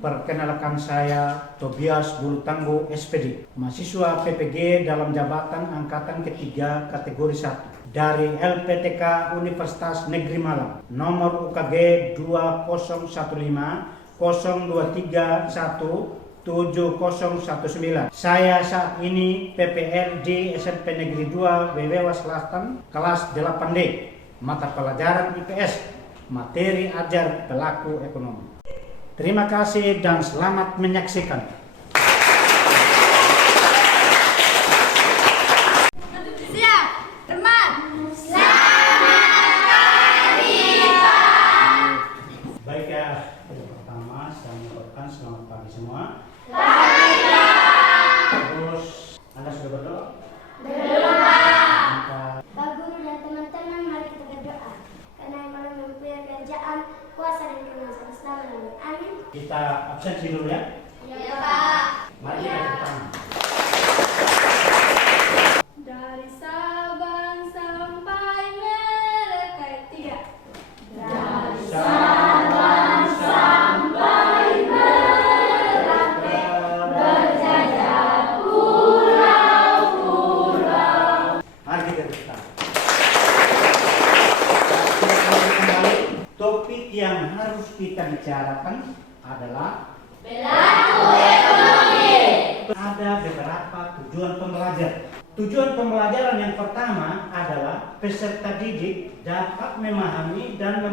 Perkenalkan saya Tobias Bulutanggo SPD, mahasiswa PPG dalam jabatan angkatan ketiga kategori 1 dari LPTK Universitas Negeri Malang, nomor UKG 2015 0231 7019. Saya saat ini PPL di SMP Negeri 2 Wewewa Selatan, kelas 8D, mata pelajaran IPS, materi ajar pelaku ekonomi. Terima kasih dan selamat menyaksikan. Siap, teman. Selamat pagi, Pak. Baik ya, pertama saya mengucapkan selamat pagi semua. Pagi, Pak. Terus Anda sudah berdoa? Belum, Pak. Maka Pak Guru dan teman-teman, mari kita berdoa. Karena yang maha mempunyai kerajaan, kuasa dan kemuliaan selama-lamanya. Amin. kita absensi dulu ya. Ya, Pak. Mari kita pertama. Dari Sabang sampai Merauke 3. Dari Sabang sampai Merauke berjajah pulau-pulau. Mari kita pertama. Topik yang harus kita bicarakan adalah Pelaku ekonomi. ada beberapa tujuan pembelajaran. Tujuan pembelajaran yang pertama adalah peserta didik dapat memahami dan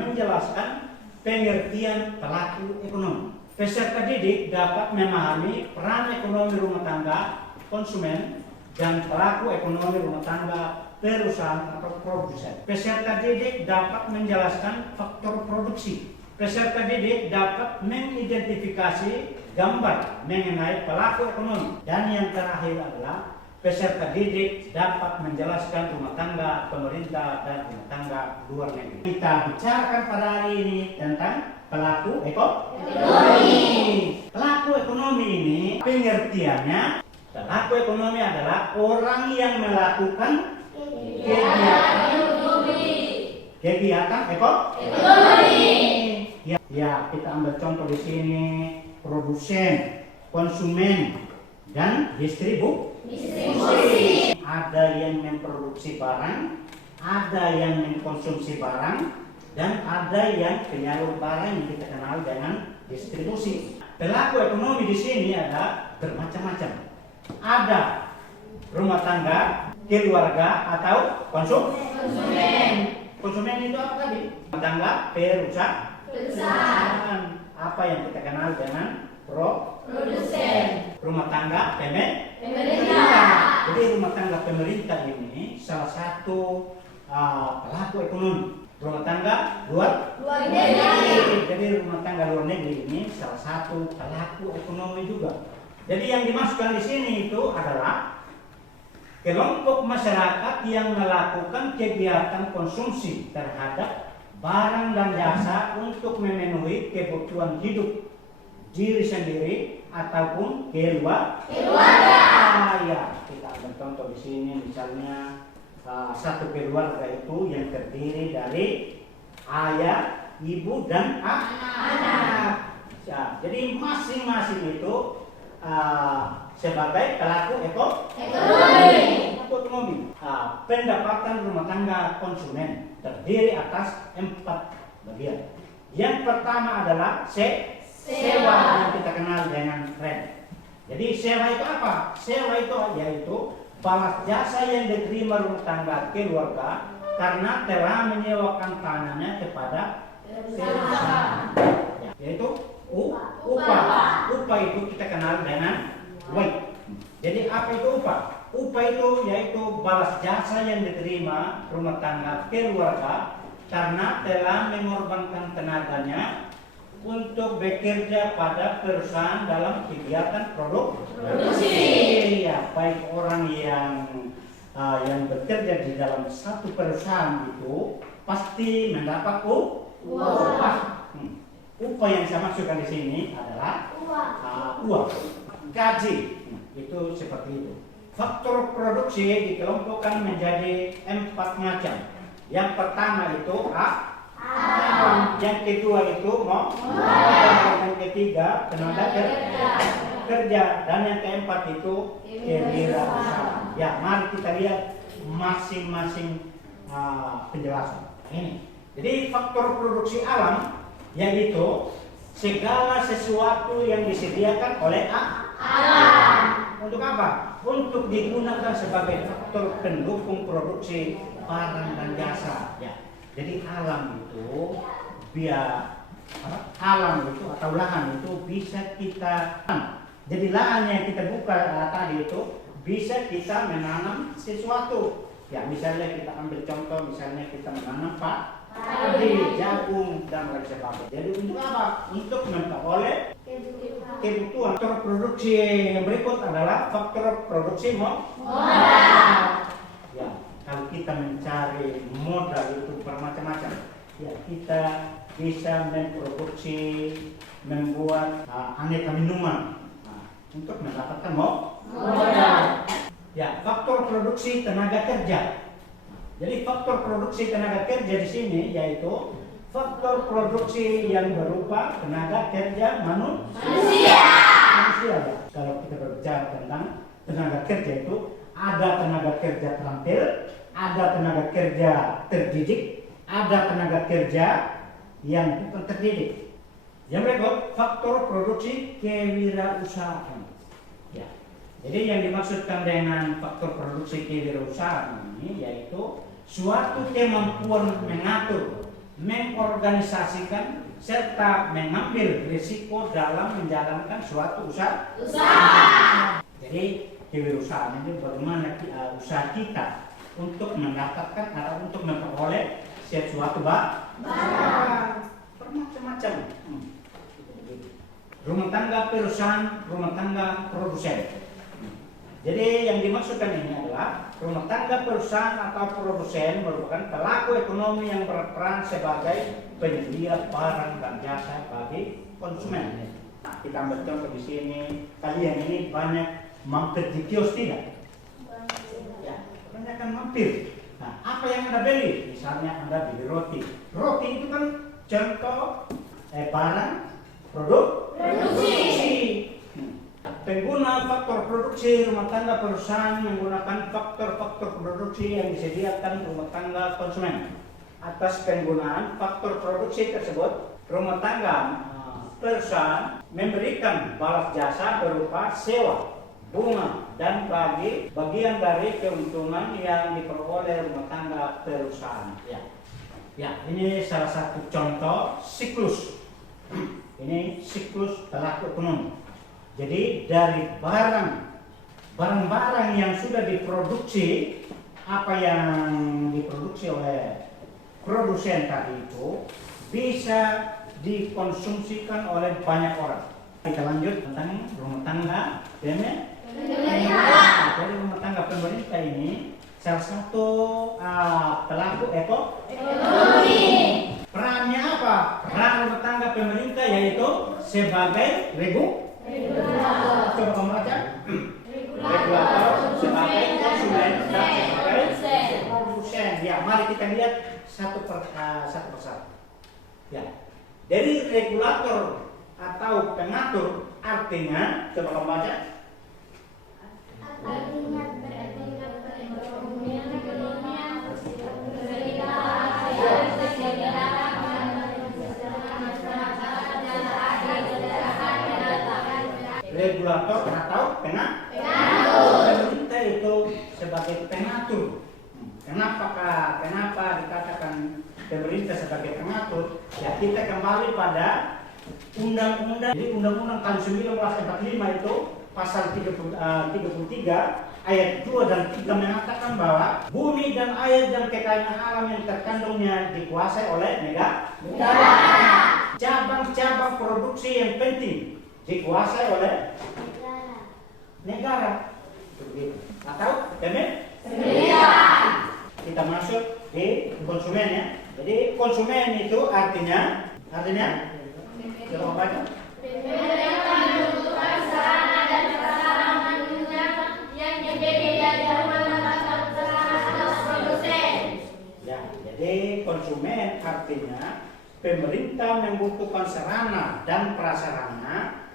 menjelaskan pengertian pelaku ekonomi. Peserta didik dapat memahami peran ekonomi rumah tangga, konsumen, dan pelaku ekonomi rumah tangga, perusahaan atau produsen. Peserta didik dapat menjelaskan faktor produksi. Peserta didik dapat mengidentifikasi gambar mengenai pelaku ekonomi. Dan yang terakhir adalah peserta didik dapat menjelaskan rumah tangga pemerintah dan rumah tangga luar negeri. Kita bicarakan pada hari ini tentang pelaku ekonomi. Pelaku ekonomi ini pengertiannya, pelaku ekonomi adalah orang yang melakukan kegiatan ekonomi. Ya, kita ambil contoh di sini: produsen, konsumen, dan distribusi. Ada yang memproduksi barang, ada yang mengkonsumsi barang, dan ada yang penyalur barang yang kita kenal dengan distribusi. Pelaku ekonomi di sini ada bermacam-macam. Ada rumah tangga, keluarga, atau konsumen. Konsumen itu apa tadi? Rumah tangga, perusahaan. Apa yang kita kenal dengan produsen. Rumah tangga, pemerintah. Jadi rumah tangga pemerintah ini salah satu pelaku ekonomi. Rumah tangga luar negeri. Jadi rumah tangga luar negeri ini salah satu pelaku ekonomi juga. Jadi yang dimasukkan di sini itu adalah kelompok masyarakat yang melakukan kegiatan konsumsi terhadap barang dan jasa untuk memenuhi kebutuhan hidup diri sendiri ataupun keluarga. Ya, kita ambil contoh di sini misalnya satu keluarga itu yang terdiri dari ayah, ibu, dan anak. Ya, jadi masing-masing itu sebagai pelaku ekonomi. Pendapatan rumah tangga konsumen terdiri atas 4 bagian. Yang pertama adalah sewa yang kita kenal dengan rent. Jadi sewa itu apa? Sewa itu yaitu balas jasa yang diterima rumah tangga keluarga karena telah menyewakan tanahnya kepada perusahaan. Yaitu upah. Upah itu kita kenal dengan wage. Jadi apa itu upah? Upah itu yaitu balas jasa yang diterima rumah tangga keluarga karena telah mengorbankan tenaganya untuk bekerja pada perusahaan dalam kegiatan produksi. Ya, baik orang yang bekerja di dalam satu perusahaan itu pasti mendapat upah. Upah yang saya maksudkan di sini adalah uang, gaji. Itu seperti itu. Faktor produksi dikelompokkan menjadi 4 macam. Yang pertama itu yang kedua itu yang ketiga tenaga kerja, dan yang keempat itu kewirausahaan. Ya, mari kita lihat masing-masing penjelasan ini. Jadi faktor produksi alam yaitu segala sesuatu yang disediakan oleh alam. Untuk apa? Untuk digunakan sebagai faktor pendukung produksi barang dan jasa. Ya. Jadi alam itu alam itu atau lahan itu bisa kita, jadi lahan yang kita buka tadi itu bisa kita menanam sesuatu. Ya, misalnya kita ambil contoh, misalnya kita menanam padi, jagung dan lain sebagainya. Jadi untuk apa? Untuk memperoleh kebutuhan. Faktor produksi yang berikut adalah faktor produksi modal. Ya, kalau kita mencari modal itu bermacam-macam. Ya, kita bisa memproduksi, membuat aneka minuman untuk mendapatkan modal. Ya, faktor produksi tenaga kerja. Jadi faktor produksi tenaga kerja di sini yaitu faktor produksi yang berupa tenaga kerja manusia. Ya. Kalau kita berbicara tentang tenaga kerja itu ada tenaga kerja terampil, ada tenaga kerja terdidik, ada tenaga kerja yang bukan terdidik. Yang berikut faktor produksi kewirausahaan. Ya. Jadi yang dimaksudkan dengan faktor produksi kewirausahaan ini yaitu suatu kemampuan mengatur, mengorganisasikan, serta mengambil risiko dalam menjalankan suatu usaha. Jadi kewirausahaan ini bagaimana usaha kita untuk mendapatkan atau untuk memperoleh sesuatu barang bermacam-macam. Rumah tangga perusahaan, rumah tangga produsen. Jadi yang dimaksudkan ini adalah rumah tangga perusahaan atau produsen merupakan pelaku ekonomi yang berperan sebagai penyedia barang dan jasa bagi konsumen. Nah, kita ambil contoh di sini, kalian ini banyak mampir di kios tidak? Ya, banyak kan mampir. Nah, apa yang Anda beli? Misalnya Anda beli roti. Roti itu kan contoh barang produksi. Pengguna faktor produksi rumah tangga perusahaan menggunakan faktor-faktor produksi yang disediakan rumah tangga konsumen. Atas penggunaan faktor produksi tersebut, rumah tangga perusahaan memberikan balas jasa berupa sewa, bunga, dan bagian dari keuntungan yang diperoleh rumah tangga perusahaan. Ya, ini salah satu contoh siklus. Ini siklus pelaku ekonomi. Jadi dari barang-barang yang sudah diproduksi, apa yang diproduksi oleh produsen tadi itu bisa dikonsumsikan oleh banyak orang. Kita lanjut tentang rumah tangga pemerintah. Jadi rumah tangga pemerintah ini salah satu pelaku ekonomi. Perannya apa? Peran rumah tangga pemerintah yaitu sebagai regulator. Coba kamu baca. Regulator sebagai konsumen dan sebagai produsen. Ya, mari kita lihat satu persatu. Ya, dari regulator atau pengatur artinya, coba kamu baca. Artinya regulator atau pengatur. Pemerintah itu sebagai pengatur. Kenapa dikatakan pemerintah sebagai pengatur? Ya, kita kembali pada undang-undang. Jadi undang-undang tahun 1945 itu pasal 33 ayat 2 dan 3 mengatakan bahwa bumi dan air dan kekayaan alam yang terkandungnya dikuasai oleh negara. Cabang-cabang produksi yang penting dikuasai oleh negara. Atau pemerintah. Kita masuk di konsumen ya. Jadi konsumen itu artinya coba baca. Pemerintah menentukan sarana dan prasarana manusia yang berbeda dari produsen. Ya, jadi konsumen artinya pemerintah pemerintah membutuhkan sarana dan prasarana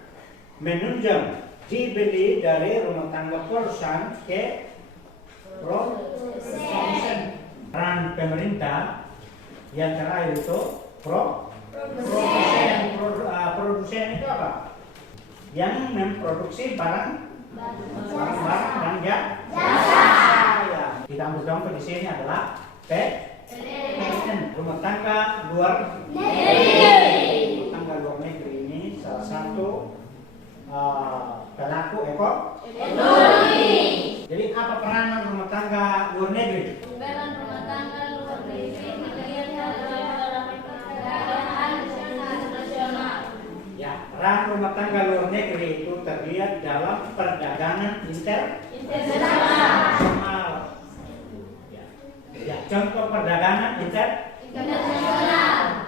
menunjang dibeli dari rumah tangga perusahaan ke produsen. Peran pemerintah yang terakhir itu produsen. Produsen itu apa? Yang memproduksi barang dan jasa. Ya. Kita ambil contoh di sini adalah rumah tangga luar negeri. Rumah tangga luar negeri ini salah satu pelaku ekonomi. Jadi apa peranan rumah tangga luar negeri? Peran rumah tangga luar negeri terlihat dalam perdagangan internasional. Ya, peran rumah tangga luar negeri itu terlihat dalam perdagangan internasional. Ya, contoh perdagangan internasional.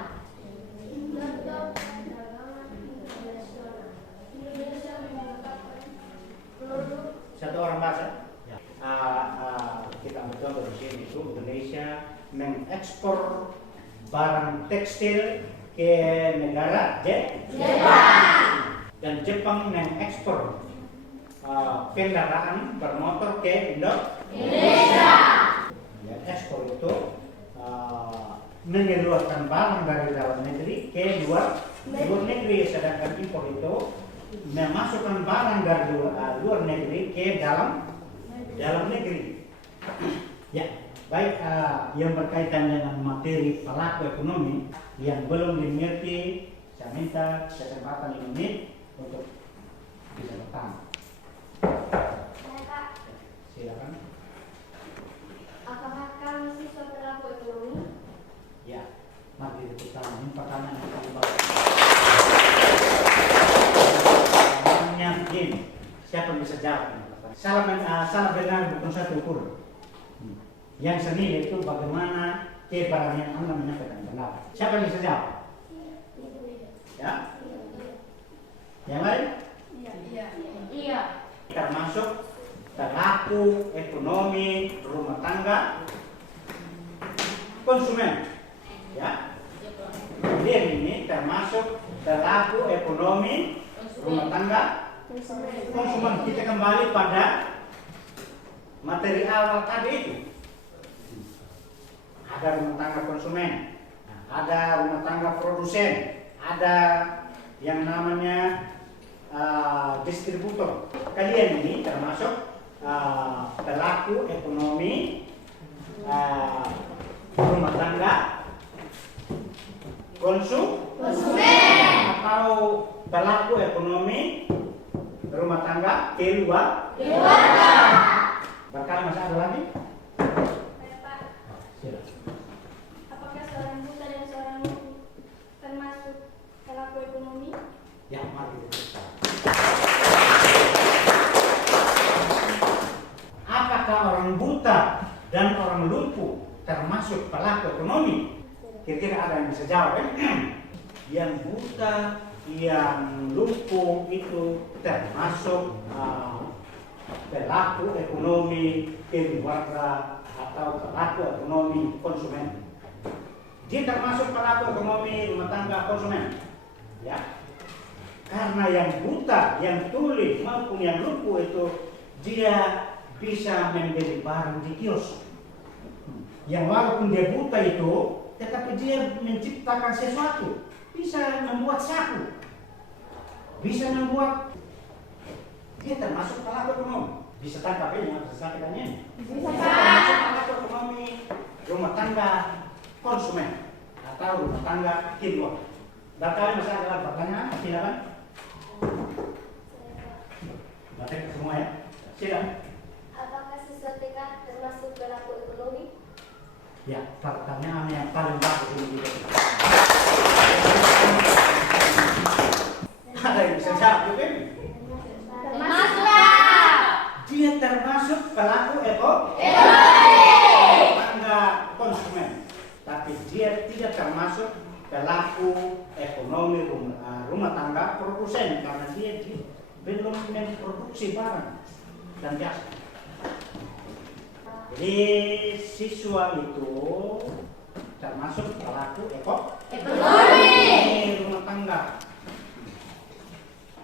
Satu orang bahasa. Ya. Kita ambil contoh di sini itu Indonesia mengekspor barang tekstil ke negara Jepang dan Jepang mengekspor kendaraan bermotor ke Indonesia. Ya, ekspor itu mengeluarkan barang dari dalam negeri ke luar negeri, sedangkan impor itu memasukkan barang dari luar negeri ke dalam negeri. Ya, baik yang berkaitan dengan materi pelaku ekonomi yang belum dimengerti, saya minta kesempatan 5 menit untuk bisa bertanya. Silakan. Apakah kamu siswa pelaku ekonomi? Ya, mari kita tanya. Ini pertanyaan yang paling bagus. Pertanyaannya begini, siapa yang bisa jawab? Salah benar bukan satu ukur. Yang senilai itu bagaimana keberanian Anda menyampaikan pendapat. Siapa yang bisa jawab? Ya? Yang lain? Iya. Termasuk pelaku ekonomi rumah tangga konsumen. Ya? Dia ini termasuk pelaku ekonomi rumah tangga konsumen. Kita kembali pada materi awal tadi itu. Ada rumah tangga konsumen, ada rumah tangga produsen, ada yang namanya distributor. Kalian ini termasuk pelaku ekonomi rumah tangga konsumen atau pelaku ekonomi rumah tangga keluarga. Barangkali masih ada lagi? Pak, Silakan. apakah seorang buta dan seorang lumpuh termasuk pelaku ekonomi? Ya, mari kita. Apakah orang buta dan orang lumpuh termasuk pelaku ekonomi? Kira-kira ada yang bisa jawab ya? Yang buta, yang lumpuh itu termasuk pelaku ekonomi keluarga atau pelaku ekonomi konsumen. Dia termasuk pelaku ekonomi rumah tangga konsumen. Ya. Karena yang buta, yang tuli maupun yang lumpuh itu dia bisa membeli barang di kios. Yang walaupun dia buta itu, tetapi dia menciptakan sesuatu. Bisa membuat sapu, bisa membuat. Dia termasuk pelaku ekonomi. Bisa tangkap ini, bisa sampaikan ini. Termasuk pelaku ekonomi rumah tangga konsumen atau rumah tangga keluarga. Barangkali masih ada pertanyaan, silakan. Baik semua ya, silakan. Apakah siswa TK termasuk pelaku ekonomi? Ya, pertanyaan yang paling bagus ini. Ada yang bisa jawab juga ini? Dia termasuk pelaku ekonomi tangga konsumen, tapi dia tidak termasuk pelaku ekonomi rumah tangga produsen karena dia belum memproduksi barang dan jasa. Jadi siswa itu termasuk pelaku ekonomi. Ekonomi. Rumah tangga.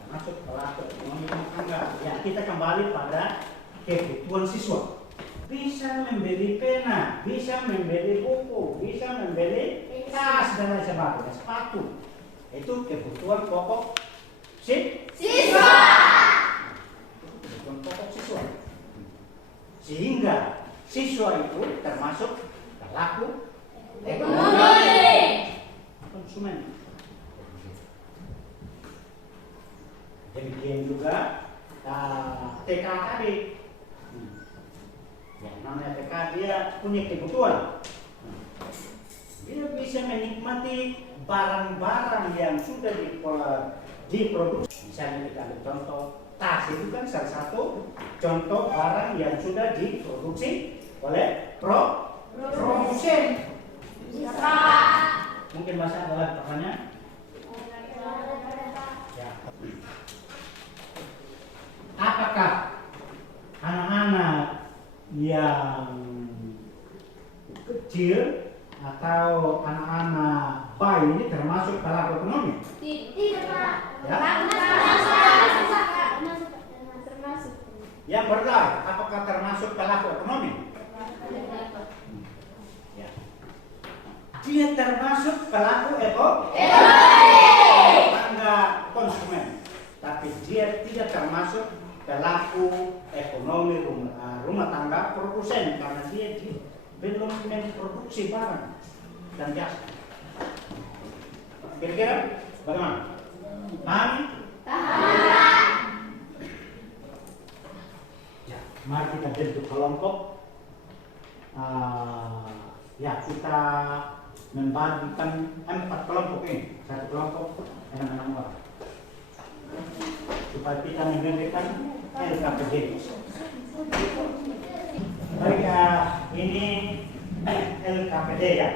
Masuk pelaku ekonomi rumah tangga. Ya, kita kembali pada kebutuhan siswa. Bisa membeli pena, bisa membeli buku, bisa membeli tas dan lain sebagainya, sepatu. Itu kebutuhan pokok Siswa. kebutuhan pokok siswa. Sehingga siswa itu termasuk pelaku Ekonomi. konsumen. Demikian juga TK tadi. Yang namanya TK dia punya kebutuhan. Dia bisa menikmati barang-barang yang sudah diproduksi. Misalnya kita ambil contoh tas, itu kan salah satu contoh barang yang sudah diproduksi oleh produsen. Mungkin masih ada lagi pertanyaan? Ya. Apakah anak-anak yang kecil atau anak-anak bayi ini termasuk pelaku ekonomi? Tidak. Ya. Termasuk. Yang berlari, apakah termasuk pelaku ekonomi? Ya. Dia termasuk pelaku ekonomi, tangga konsumen, tapi dia tidak termasuk pelaku ekonomi rumah tangga produsen karena dia belum memproduksi barang dan jasa. Kira-kira bagaimana? Paham? Ya, mari kita bentuk kelompok. Ya, kita membagikan 4 kelompok ini. Satu kelompok dengan 6 orang. Supaya kita memberikan LKPD. Baik, ini LKPD ya.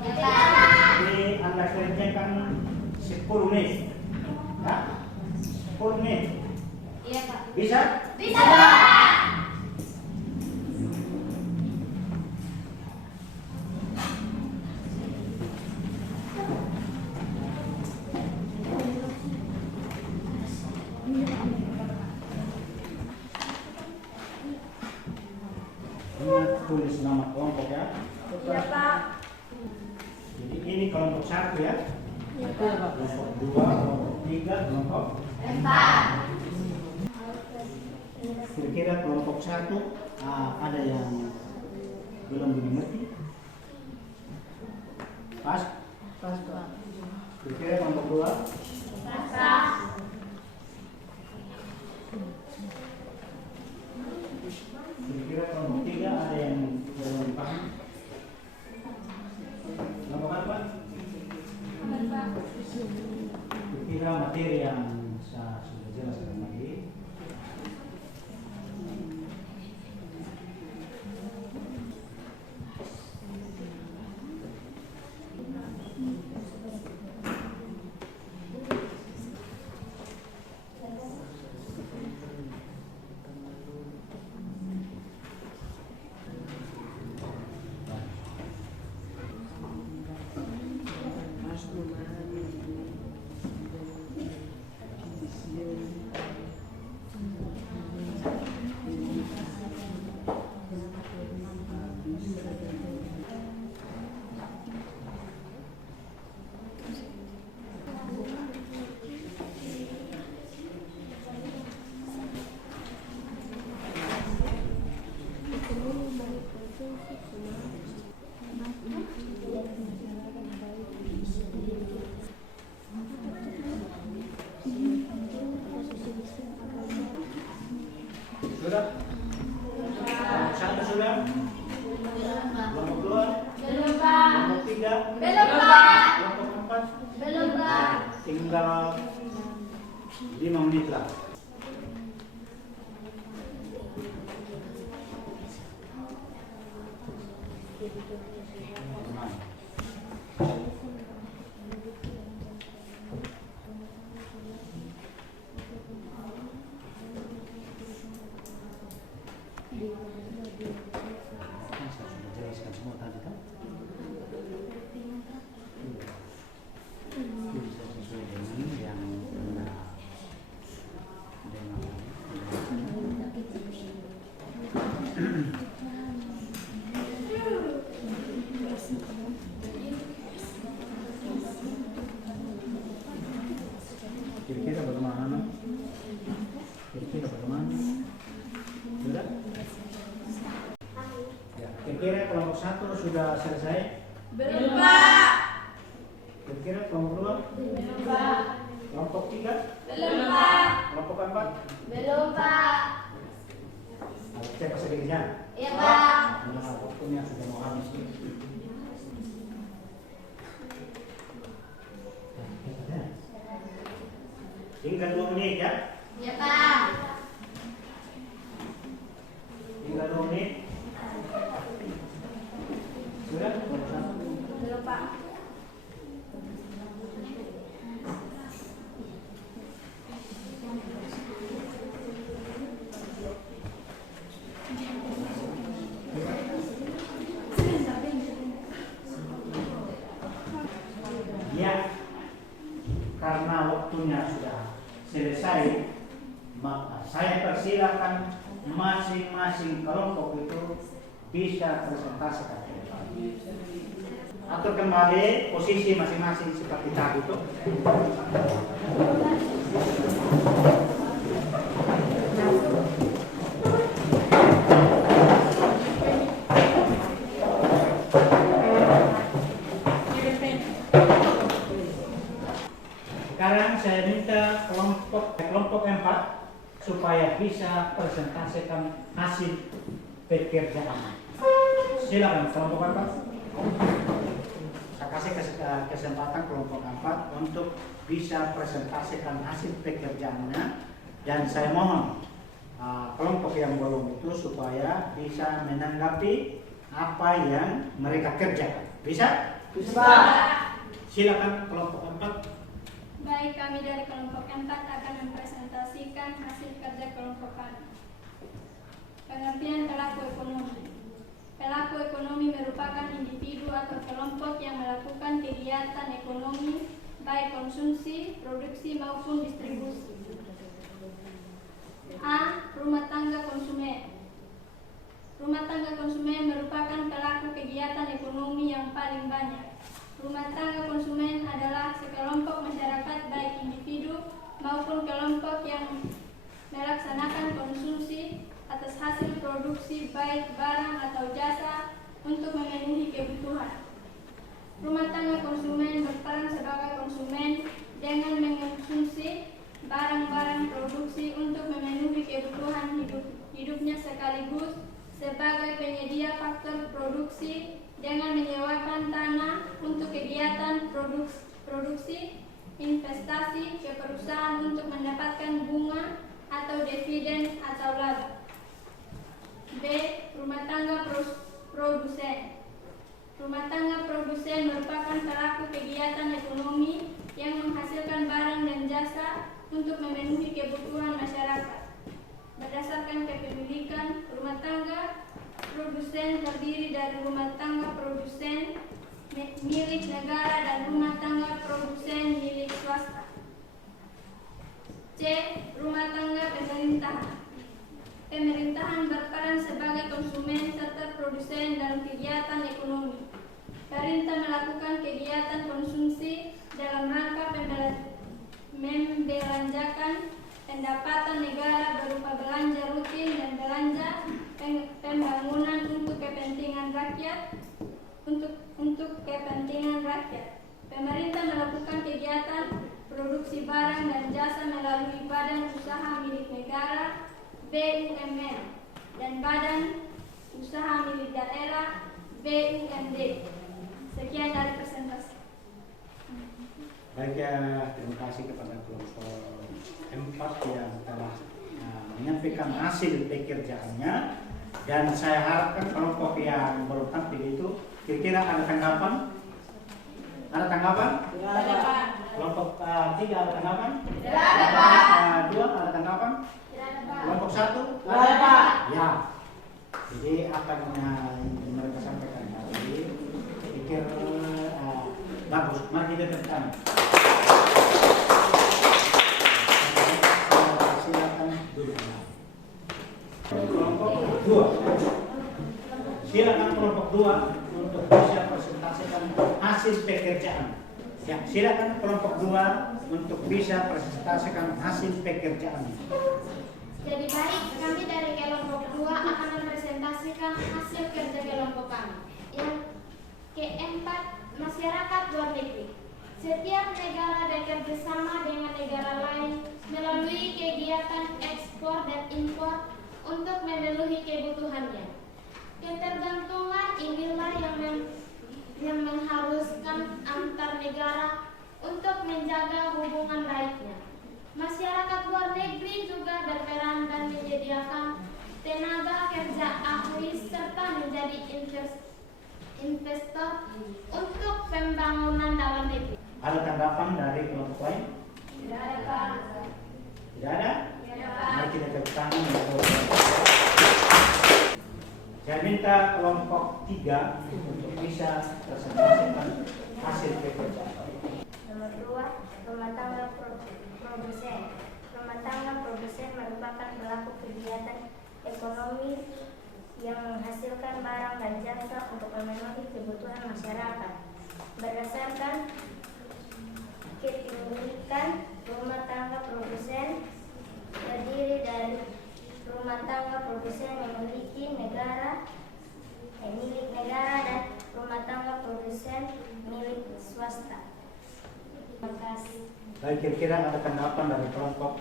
Ini Anda kerjakan 10 menit. Ya? 10 menit. Iya, Pak. Bisa? Bisa, Pak. Tulis nama kelompok ya. Iya, Pak. Jadi ini kelompok 1 ya. Kelompok 2, kelompok 3, kelompok 4. kira-kira kelompok 1 ada yang belum dimengerti? Pas? Kira-kira kelompok 2? Kira-kira kelompok 3 ada yang belum paham? Kelompok apa? Kira-kira materi yang saya sudah jelaskan lagi. Sudah? Kelompok 1 sudah? Kelompok 2? Belum, Pak. Kelompok 3? Belum, Pak. Kelompok 4? Belum, Pak. Tinggal 5 menit lah. Saya sudah jelaskan semua tadi kan? Kira-kira bagaimana? Kira-kira bagaimana? Sudah? Ya, kira-kira kelompok 1 sudah selesai? Belum, Pak. Kira-kira kelompok 2? Belum, Pak. Kelompok 3? Belum, Pak. Kelompok 4? Belum, Pak. Harus cek sedikitnya. Iya, Pak. Nah, waktunya sudah mau habis. Tinggal 2 menit ya. Iya, Pak. Tinggal 2 menit. Sudah? Belum, Pak. Ya, karena waktunya sudah selesai, maka saya persilakan masing-masing kelompok itu bisa presentasikan. Atur kembali posisi masing-masing seperti tadi itu. Sekarang saya minta kelompok 4 supaya bisa presentasikan hasil pekerjaan. Silakan kelompok 4. Saya kasih kesempatan kelompok 4 untuk bisa presentasikan hasil pekerjaannya, dan saya mohon kelompok yang belum itu supaya bisa menanggapi apa yang mereka kerjakan. Bisa? Bisa. Silakan kelompok 4. Baik, kami dari kelompok 4 akan mempresentasikan hasil kerja kelompok kami. Pengertian pelaku ekonomi. Pelaku ekonomi merupakan individu atau kelompok yang melakukan kegiatan ekonomi, baik konsumsi, produksi maupun distribusi. A. Rumah tangga konsumen. Rumah tangga konsumen merupakan pelaku kegiatan ekonomi yang paling banyak. Rumah tangga konsumen adalah sekelompok masyarakat baik individu maupun kelompok yang melaksanakan konsumsi atas hasil produksi baik barang atau jasa untuk memenuhi kebutuhan. Rumah tangga konsumen berperan sebagai konsumen dengan mengonsumsi barang-barang produksi untuk memenuhi kebutuhan hidupnya, sekaligus sebagai penyedia faktor produksi dengan menyewakan tanah untuk kegiatan produksi, investasi ke perusahaan untuk mendapatkan bunga atau dividen atau laba. B. Rumah tangga produsen. Rumah tangga produsen merupakan pelaku kegiatan ekonomi yang menghasilkan barang dan jasa untuk memenuhi kebutuhan masyarakat. Berdasarkan kepemilikan, rumah tangga produsen terdiri dari rumah tangga produsen milik negara dan rumah tangga produsen milik swasta. C. Rumah tangga pemerintahan. Pemerintahan berperan sebagai konsumen serta produsen dalam kegiatan ekonomi. Pemerintah melakukan kegiatan konsumsi dalam rangka membelanjakan pendapatan negara berupa belanja rutin dan belanja pembangunan untuk kepentingan rakyat. Untuk kepentingan rakyat, pemerintah melakukan kegiatan produksi barang dan jasa melalui badan usaha milik negara (BUMN) dan badan usaha milik daerah (BUMD). Sekian dari presentasi. Baik ya, terima kasih kepada kelompok 4 yang telah menyampaikan hasil pekerjaannya, dan saya harapkan kelompok yang belum tampil itu kira-kira ada tanggapan? Ada tanggapan? Ada, Pak. Kelompok 3 ada tanggapan? Tidak ada, Pak. 2 ada tanggapan? Tidak ada, Pak. Kelompok 1? Tidak ada, Pak. Ya. Jadi apa yang mereka sampaikan tadi, saya pikir bagus. Mari kita teruskan. Silakan duduk. Kelompok 2. Silakan kelompok 2 untuk bisa presentasikan hasil pekerjaan. Ya, silakan kelompok 2 untuk bisa presentasikan hasil pekerjaan. Jadi baik, kami dari kelompok 2 akan mempresentasikan hasil kerja kelompok kami. Yang keempat, masyarakat luar negeri. Setiap negara bekerja sama dengan negara lain melalui kegiatan ekspor dan impor untuk memenuhi kebutuhannya. Ketergantungan inilah yang mengharuskan antar negara untuk menjaga hubungan baiknya. Masyarakat luar negeri juga berperan dan menyediakan tenaga kerja ahli serta menjadi investor untuk pembangunan dalam negeri. Ada tanggapan dari kelompok lain? Tidak ada, Pak. Tidak ada? Mari kita tepuk tangan untuk saya minta kelompok 3 untuk bisa presentasikan hasil pekerjaan. Nomor 2, rumah tangga produsen. Rumah tangga produsen merupakan pelaku kegiatan ekonomi yang menghasilkan barang dan jasa untuk memenuhi kebutuhan masyarakat. Berdasarkan kepemilikan, rumah tangga produsen terdiri dari rumah tangga produsen memiliki milik negara dan rumah tangga produsen milik swasta. Terima kasih. Baik, kira-kira ada tanggapan dari kelompok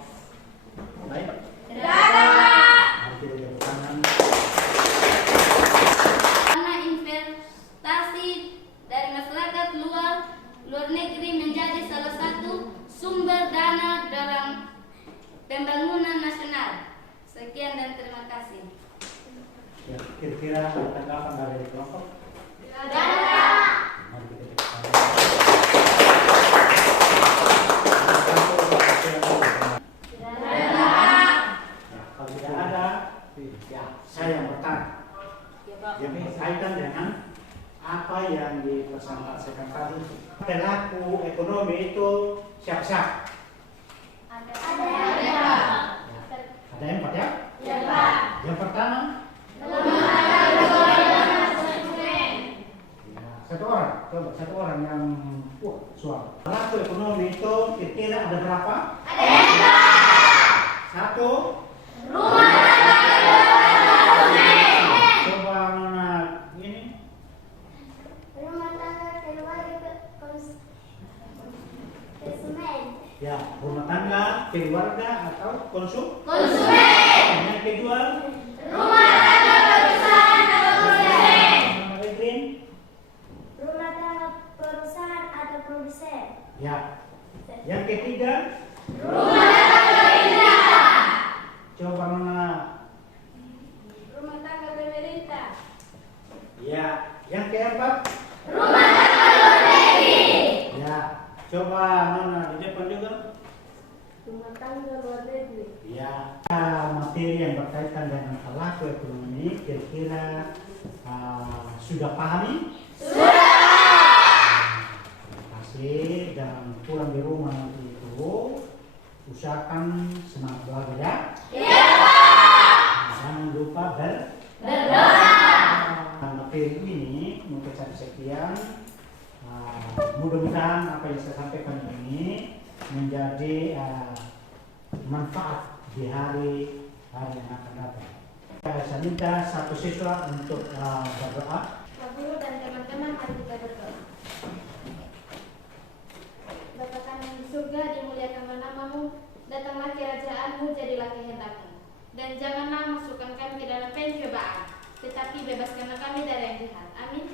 lain? Tidak ada, Pak. Mari kita tepuk tangan. Karena investasi dari masyarakat luar negeri menjadi salah satu sumber dana dalam pembangunan nasional. Sekian dan terima kasih. Ya, kira-kira ada tanggapan dari kelompok? Tidak ada, Pak. Mari kita tepuk tangan. Tidak ada, Pak. Ya, kalau tidak ada, ya saya yang bertanya. Yang berkaitan dengan apa yang dipresentasikan tadi. Pelaku ekonomi itu siapa? Ada, Ya. Ada yang 4 ya? Ya, Pak. Yang pertama, Rumah tangga luar konsumen. ya, satu orang. Coba satu orang yang suara. Pelaku ekonomi itu kira-kira ada berapa? Ada 1. rumah tangga luar konsumen. Coba mana ini? Rumah tangga keluarga konsumen. Ya, rumah tangga, keluarga atau Konsumen. Yang kedua, Rumah tangga perusahaan atau produsen. Nama Edrin. Rumah tangga perusahaan atau produsen. Ya. Yang ketiga, Rumah tangga pemerintah. coba mana? Rumah tangga pemerintah. Ya. Yang keempat, Rumah tangga luar negeri. ya. Coba mana di depan juga? Rumah tangga luar negeri. Ya. Materi yang berkaitan dengan pelaku ekonomi kira-kira sudah pahami? Sudah. Terima kasih. Dan pulang di rumah nanti itu usahakan semangat belajar ya. Iya, Pak. Jangan lupa Berdoa. materi ini mungkin sampai sekian. Mudah-mudahan apa yang saya sampaikan ini menjadi manfaat di hari yang akan datang. Saya minta satu siswa untuk berdoa. Pak Guru dan teman-teman, mari kita berdoa. Bapa kami di surga, dimuliakanlah namamu, datanglah kerajaanmu, jadilah kehendakmu. Dan janganlah masukkan kami ke dalam pencobaan, tetapi bebaskanlah kami dari yang jahat. Amin.